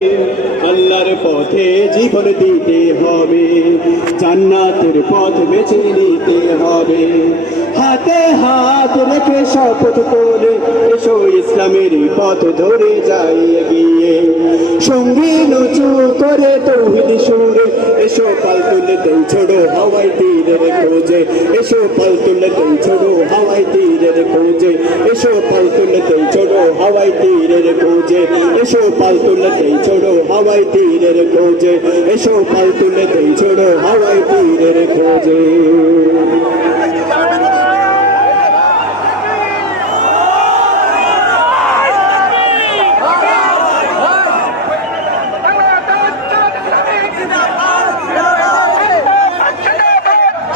আল্লাহর পথে জীবন দিতে হবে, জান্নাতের পথ বেছে নিতে হবে। হাতে হাত রেখে শপথ করে এসো ইসলামের পথ ধরে যাই এগিয়ে। সঙ্গী উঁচু করে তৌহিদ সুরে এসো পাল তুলতেই ছোড়ো হাওয়ায় তীরের খোঁজে। এসো পাল তুলতেই ছোড়ো হাওয়ায় তীরের খোঁজে। এসো পাল তুলতেই ছোড়ো হাওয়ায় তীরের খোঁজে। এসো পাল তুলতেই ছোড়ো হাওয়ায় তীরের খোঁজে। এসো পাল তুলতেই ছোড়ো হাওয়ায় তীরের খোঁজে।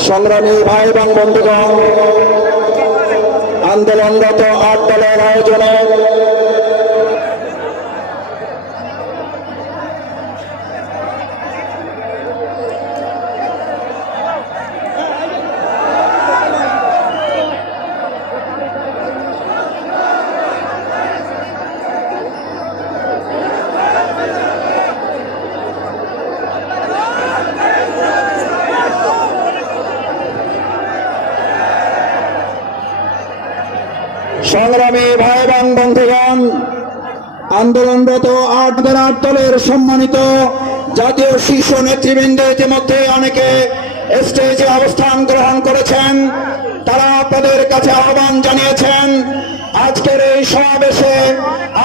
সংগ্রামী ভাই এবং বন্ধুগণ, আন্দোলনরত ৮ দলের আয়োজনে সংগ্রামী ভাই এবং বন্ধুগণ, আন্দোলনরত ৮ দলের সম্মানিত জাতীয় শীর্ষ নেতৃবৃন্দ ইতিমধ্যে অনেকে স্টেজে অবস্থান গ্রহণ করেছেন। তারা আপনাদের কাছে আহ্বান জানিয়েছেন, আজকের এই সমাবেশে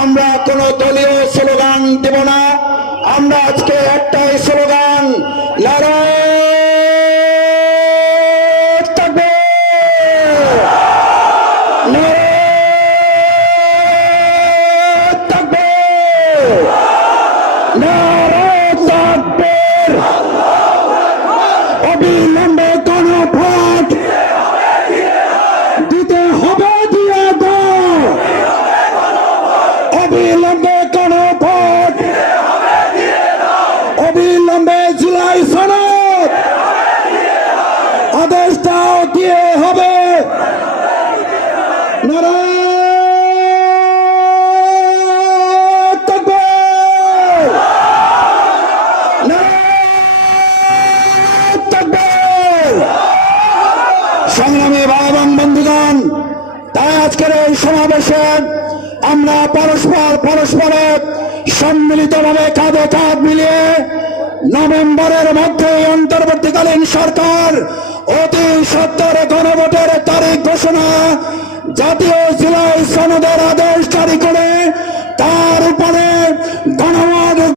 আমরা কোনো দলীয় স্লোগান দেব না। আমরা আজকে একটাই স্লোগান, লড়াই অবিলম্বে কোন ভোট দিতে হবে, দিয়ে দাও। অবিলম্বে কোন ভোট, অবিলম্বে জুলাই সনদ আদেশটাও দিয়ে হবে। সংগ্রামী ভাই এবং বন্ধুগণ, তাই আজকের এই সমাবেশে আমরা পরস্পরের সম্মিলিতভাবে কাঁধে কাঁধ মিলিয়ে নভেম্বরের মধ্যে অন্তর্বর্তীকালীন সরকার অতি সত্বর গণভোটের তারিখ ঘোষণা, জাতীয় জুলাই সনদের আদেশ জারি করে তার উপরে গণভোট